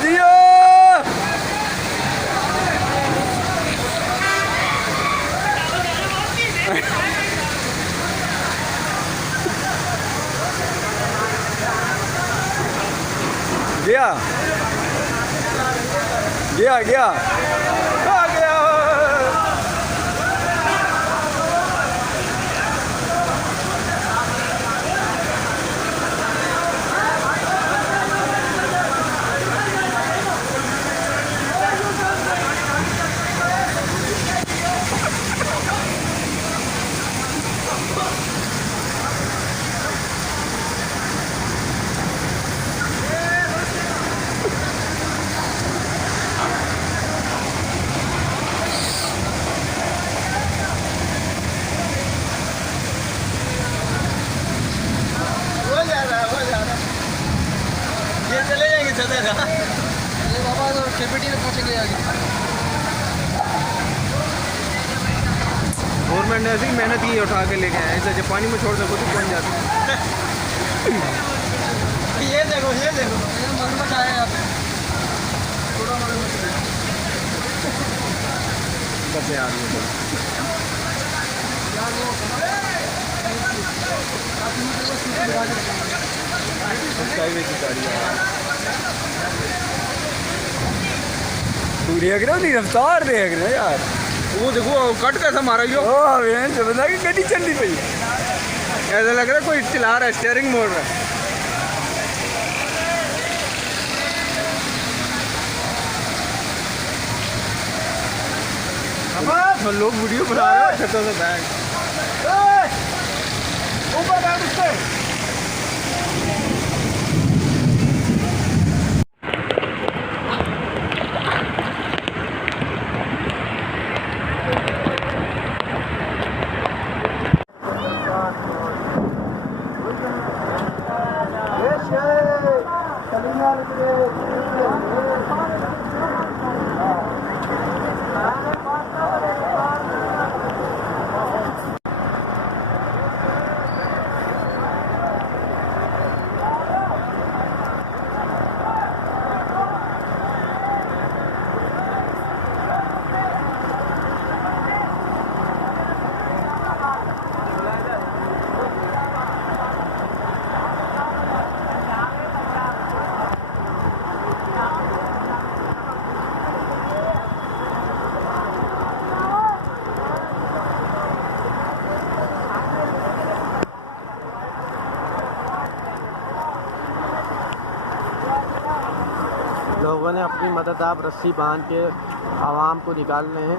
जियो गया गया गया आ गया। चले जाएंगे चलेगा बाबा तो केपीटी में पहुंचेंगे आगे। गवर्नमेंट ने ऐसी मेहनत की उठा के लेके आए ऐसे जब पानी में छोड़ सको तो बन जाते। ये देखो मगरमच्छ आया यहाँ पे थोड़ा बस यार तू देख रहे हो नहीं रफ्तार देख रहे हो यार। वो देखो कट कैसा मारा यो बता कि गड्डी चलनी पई ऐसा लग रहा है कोई चला रहा है स्टीयरिंग मोड़ रहा है। अब लोग वीडियो बना रहे हैं छतों से बैग ऊपर बैठ उससे। लोगों ने अपनी मदद आप रस्सी बांध के आवाम को निकाल रहे हैं।